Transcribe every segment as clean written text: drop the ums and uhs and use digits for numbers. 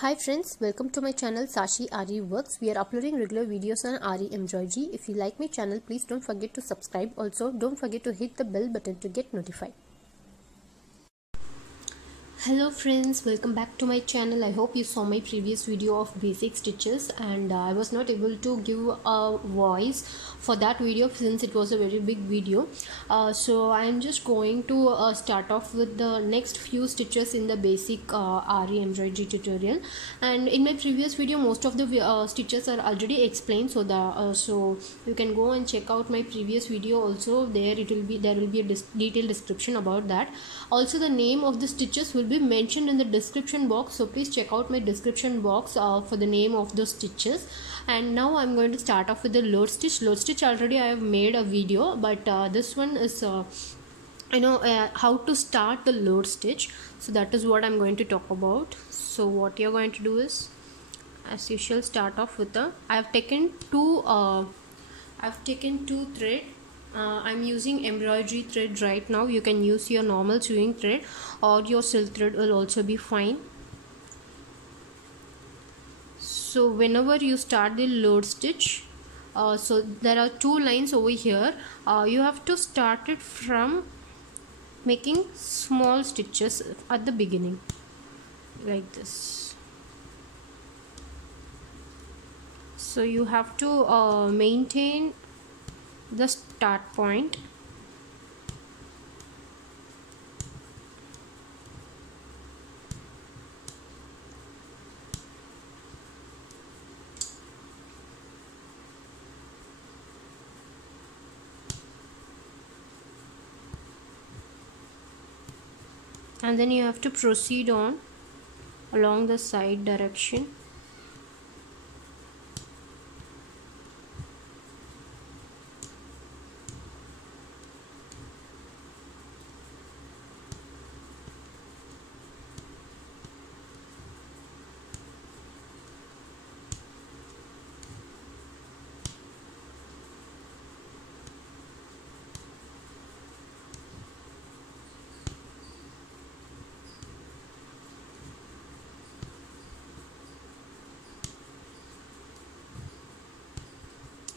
Hi friends, welcome to my channel Sashi Aari Works. We are uploading regular videos on Aari embroidery. If you like my channel, please don't forget to subscribe. Also, don't forget to hit the bell button to get notified. Hello friends, welcome back to my channel. I hope you saw my previous video of basic stitches and I was not able to give a voice for that video since it was a very big video. So I am just going to start off with the next few stitches in the basic Aari embroidery tutorial. And in my previous video most of the stitches are already explained, so you can go and check out my previous video also. There will be a detailed description about that. Also the name of the stitches will be mentioned in the description box, so please check out my description box for the name of the stitches. And now I'm going to start off with the load stitch. Already I have made a video, but this one is how to start the load stitch, so that is what I'm going to talk about. So what you're going to do is, as usual, start off with I've taken two thread. I'm using embroidery thread right now. You can use your normal sewing thread or your silk thread will also be fine. So whenever you start the load stitch, so there are two lines over here. You have to start it from making small stitches at the beginning like this. So you have to maintain the start point. And then you have to proceed on along the side direction.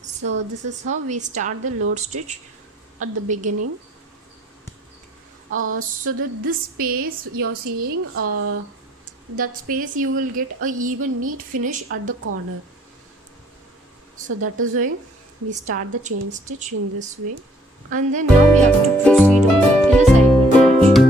So this is how we start the load stitch at the beginning. So that this space you're seeing, that space you will get a even neat finish at the corner. So that is why we start the chain stitch in this way, and then now we have to proceed on in the sideward direction.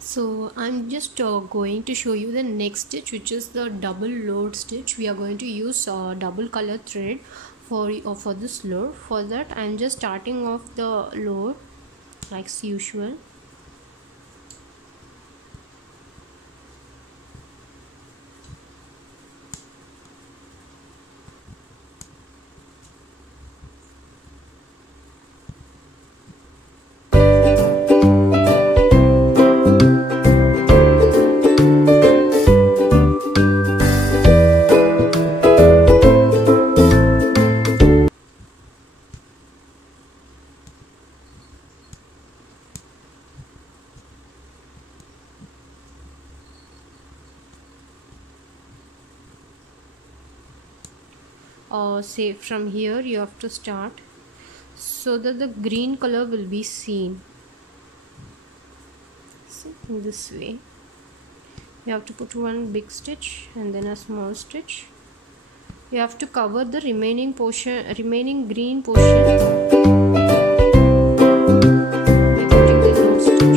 So I'm just going to show you the next stitch, which is the double load stitch. We are going to use double color thread for this load. For that I'm just starting off the load like usual. Say from here you have to start so that the green color will be seen. So in this way you have to put one big stitch and then a small stitch. You have to cover the remaining green portion by putting the load stitch.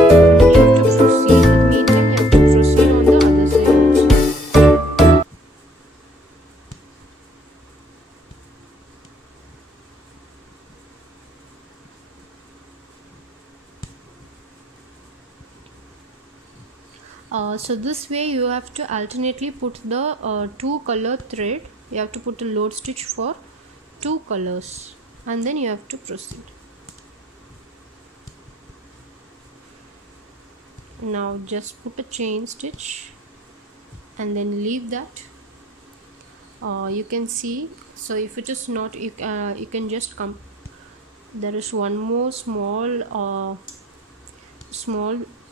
And you have to proceed. Meantime, you have to proceed on the other side also. So this way you have to alternately put the two color thread. You have to put a load stitch for two colors and then you have to proceed. Now just put a chain stitch and then leave that. You can see, so if it is not, you can just come. There is one more small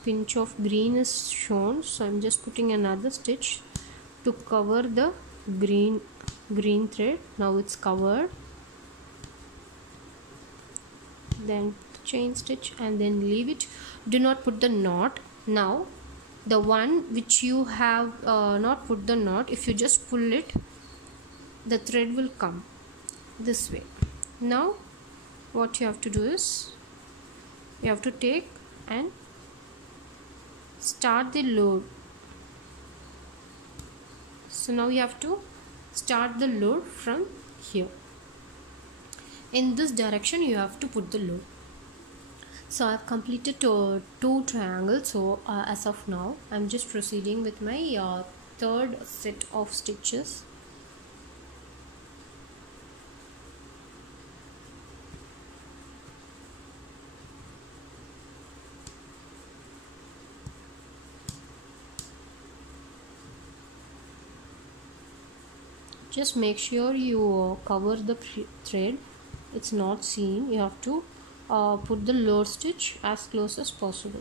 pinch of green is shown, so I'm just putting another stitch to cover the green thread. Now it's covered. Then chain stitch and then leave it. Do not put the knot. Now the one which you have not put the knot, if you just pull it, the thread will come this way. Now what you have to do is you have to take and start the load. So now you have to start the load from here. In this direction you have to put the load. So I've completed two triangles. So as of now I'm just proceeding with my third set of stitches. Just make sure you cover the thread, it's not seen. You have to put the load stitch as close as possible.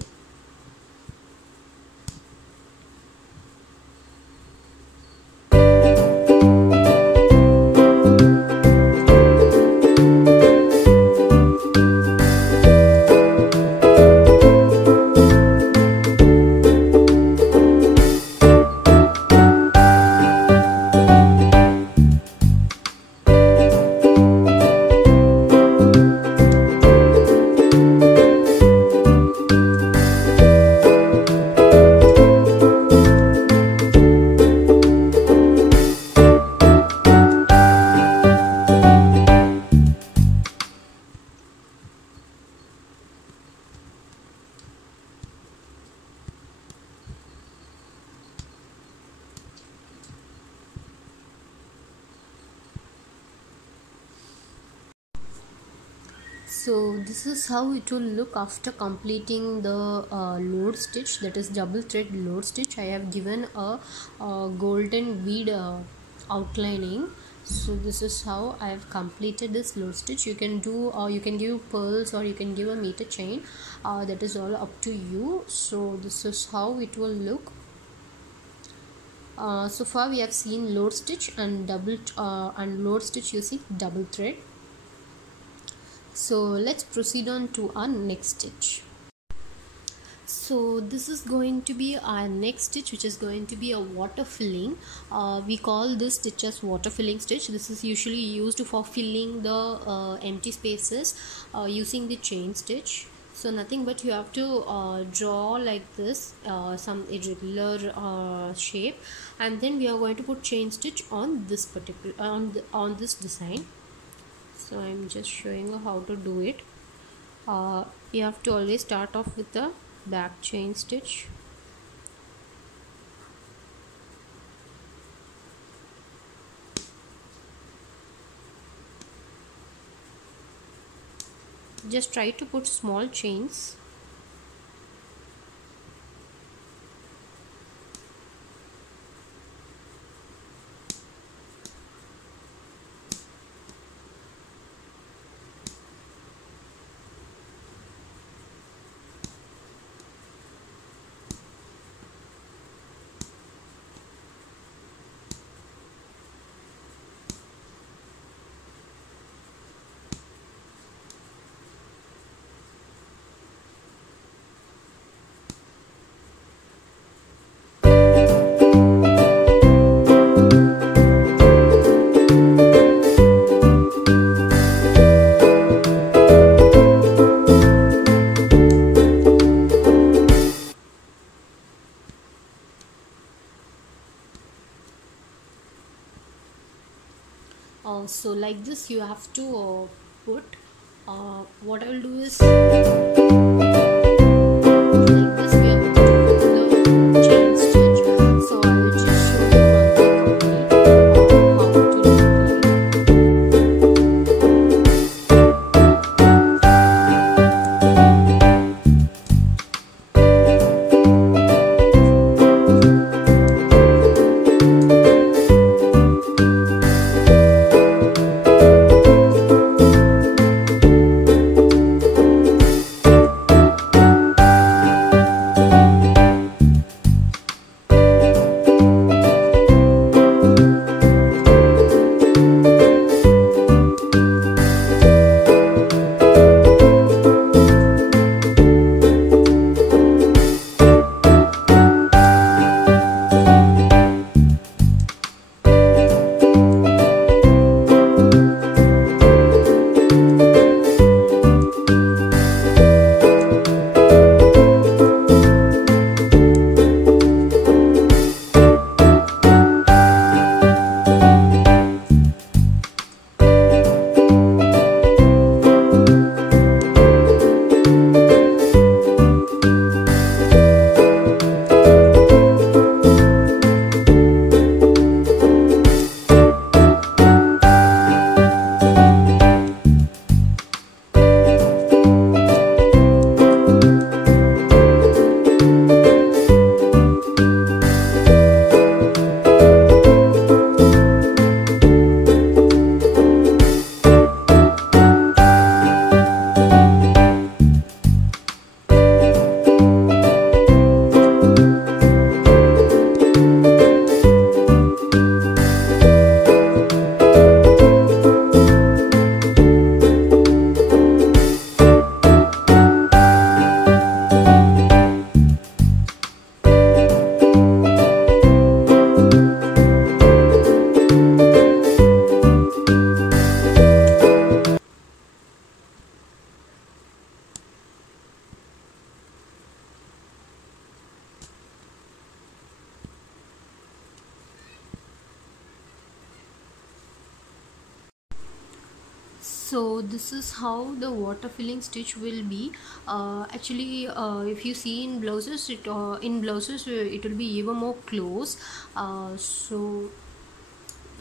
So this is how it will look after completing the load stitch, that is double thread load stitch. I have given a golden bead outlining. So this is how I have completed this load stitch. You can do you can give pearls or you can give a meter chain, that is all up to you. So this is how it will look. So far we have seen load stitch and and load stitch using double thread. So let's proceed on to our next stitch. So this is going to be our next stitch, which is going to be a water filling. We call this stitch as water filling stitch. This is usually used for filling the empty spaces using the chain stitch. So nothing but you have to draw like this, some irregular shape, and then we are going to put chain stitch on this particular on this design. So I'm just showing you how to do it. You have to always start off with the back chain stitch. Just try to put small chains. So like this you have to put what I will do is like this we have to put the chain stitch. So I will just show you one thing complete how to look So this is how the water filling stitch will be. Actually if you see in blouses it it will be even more close. So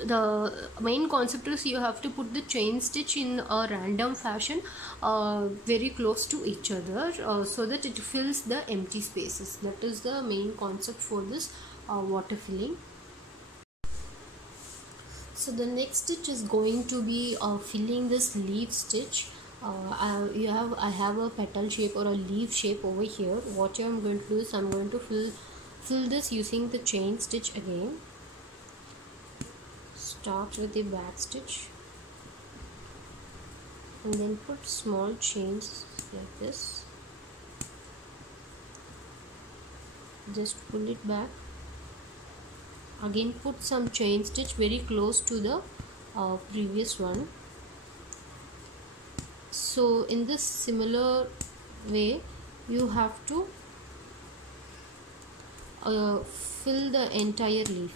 the main concept is you have to put the chain stitch in a random fashion very close to each other so that it fills the empty spaces. That is the main concept for this water filling. So the next stitch is going to be filling this leaf stitch. I have a petal shape or a leaf shape over here. What I am going to do is I am going to fill this using the chain stitch again. Start with the back stitch and then put small chains like this. Just pull it back. Again put some chain stitch very close to the previous one. So in this similar way you have to fill the entire leaf.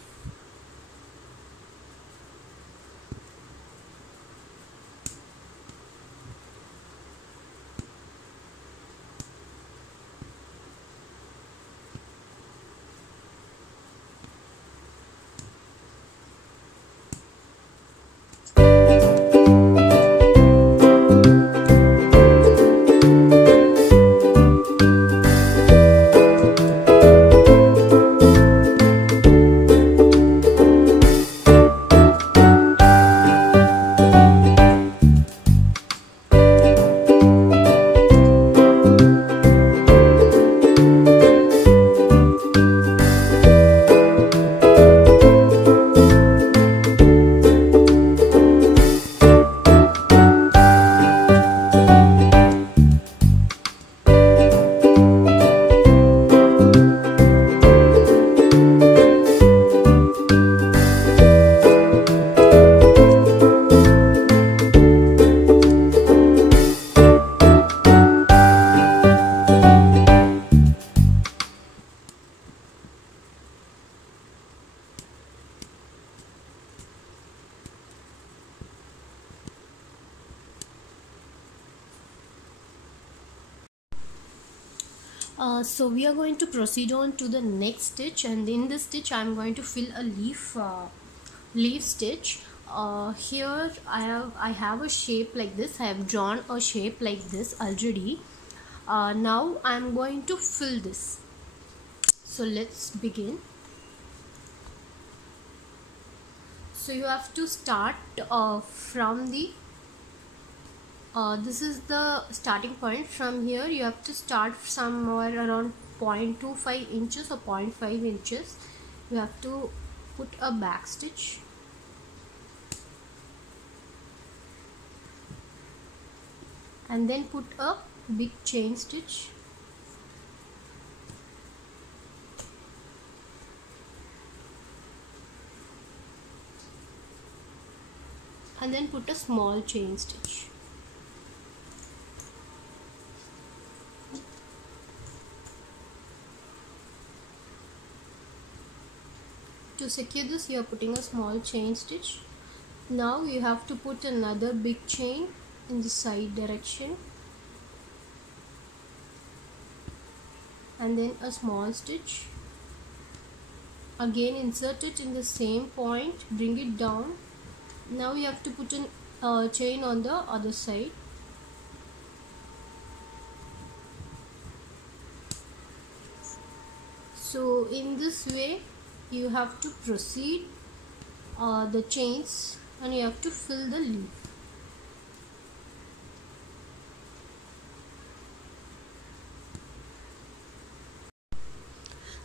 So we are going to proceed on to the next stitch, and in this stitch I am going to fill a leaf stitch. Here I have a shape like this. I have drawn a shape like this already. Now I am going to fill this. So let's begin. So you have to start from the this is the starting point. From here you have to start somewhere around 0.25 inches or 0.5 inches. You have to put a back stitch, and then put a big chain stitch, and then put a small chain stitch. To secure this, you are putting a small chain stitch. Now you have to put another big chain in the side direction, and then a small stitch. Again insert it in the same point, bring it down. Now you have to put a chain on the other side. So in this way you have to proceed the chains, and you have to fill the leaf.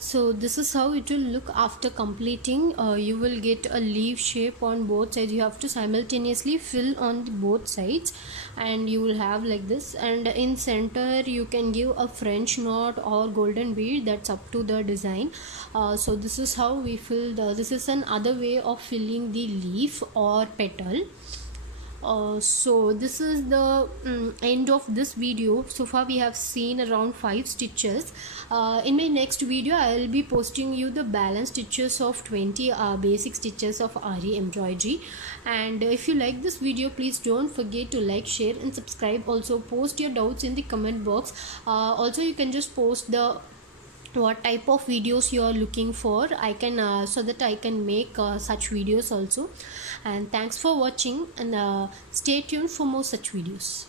So this is how it will look after completing. You will get a leaf shape on both sides. You have to simultaneously fill on both sides, and you will have like this. And in center you can give a French knot or golden bead, that's up to the design. So this is how we fill this is another way of filling the leaf or petal. So this is the end of this video. So far we have seen around 5 stitches. In my next video I will be posting you the balance stitches of 20 basic stitches of Aari embroidery. And if you like this video, please don't forget to like, share and subscribe. Also post your doubts in the comment box. Also you can just post the what type of videos you are looking for. I can so that I can make such videos also. And thanks for watching, and stay tuned for more such videos.